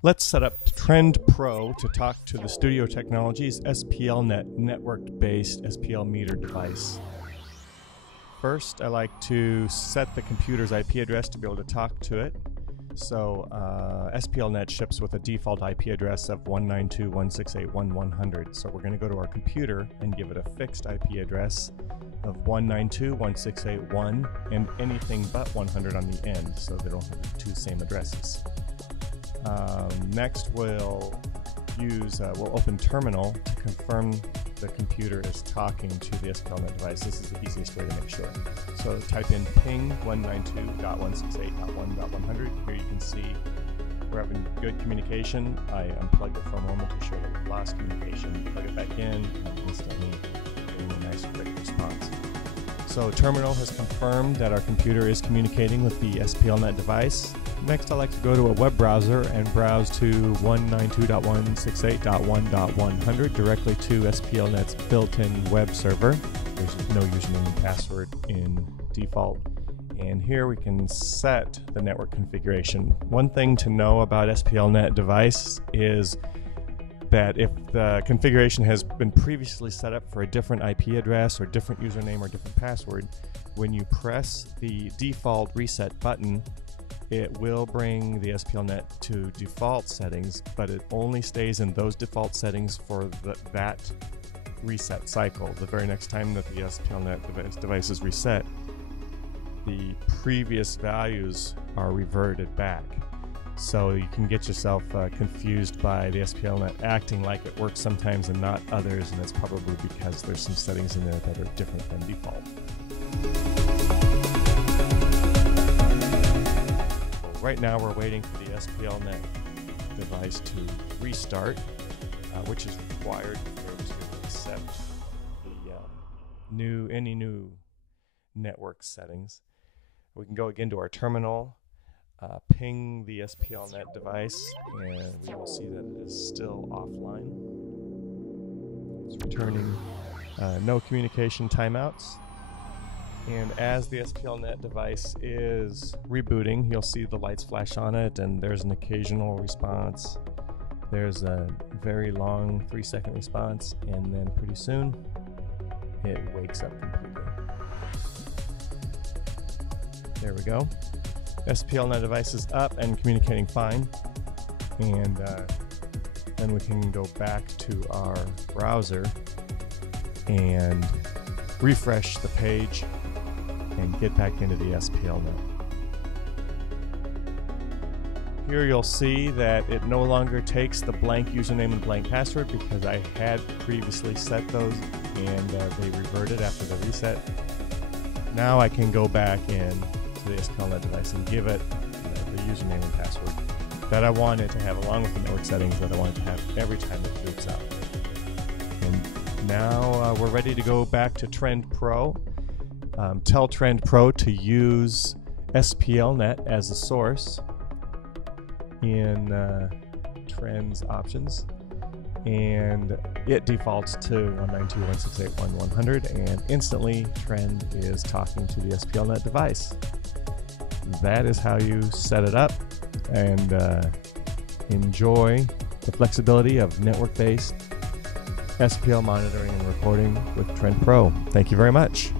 Let's set up Trend Pro to talk to the Studio Technologies SPLnet network-based SPL meter device. First, I like to set the computer's IP address to be able to talk to it. So SPLnet ships with a default IP address of 192.168.1.100. So we're going to go to our computer and give it a fixed IP address of 192.168.1 and anything but 100 on the end, so they don't have the two same addresses. Next, we'll open Terminal to confirm the computer is talking to the SPLnet device. This is the easiest way to make sure. So type in ping 192.168.1.100. Here you can see we're having good communication. I unplugged it for a moment to show that we've lost communication. Plug it back in, and instantly getting a nice quick response. So Terminal has confirmed that our computer is communicating with the SPLnet device. Next, I like to go to a web browser and browse to 192.168.1.100 directly to SPLnet's built-in web server. There's no username and password in default. And here we can set the network configuration. One thing to know about SPLnet device is that if the configuration has been previously set up for a different IP address or different username or different password, when you press the default reset button, it will bring the SPLnet to default settings, but it only stays in those default settings for that reset cycle. The very next time that the SPLnet device is reset, the previous values are reverted back. So you can get yourself confused by the SPLnet acting like it works sometimes and not others, and that's probably because there's some settings in there that are different than default. Right now we're waiting for the SPLnet device to restart, which is required for to accept the any new network settings. We can go again to our terminal, ping the SPLnet device, and we will see that it is still offline. It's returning no communication timeouts. And as the SPLnet device is rebooting, you'll see the lights flash on it, and there's an occasional response. There's a very long 3-second response, and then pretty soon it wakes up completely. There we go. SPLnet device is up and communicating fine. And then we can go back to our browser and refresh the page and get back into the SPLnet. Here you'll see that it no longer takes the blank username and blank password because I had previously set those, and they reverted after the reset. Now I can go back in to the SPLnet device and give it the username and password that I want it to have, along with the network settings that I want it to have every time it boots out. And now we're ready to go back to Trend Pro. Tell Trend Pro to use SPLnet as a source in Trend's options, and it defaults to 192.168.1.100, and instantly Trend is talking to the SPLnet device. That is how you set it up, and enjoy the flexibility of network-based SPL monitoring and reporting with Trend Pro. Thank you very much.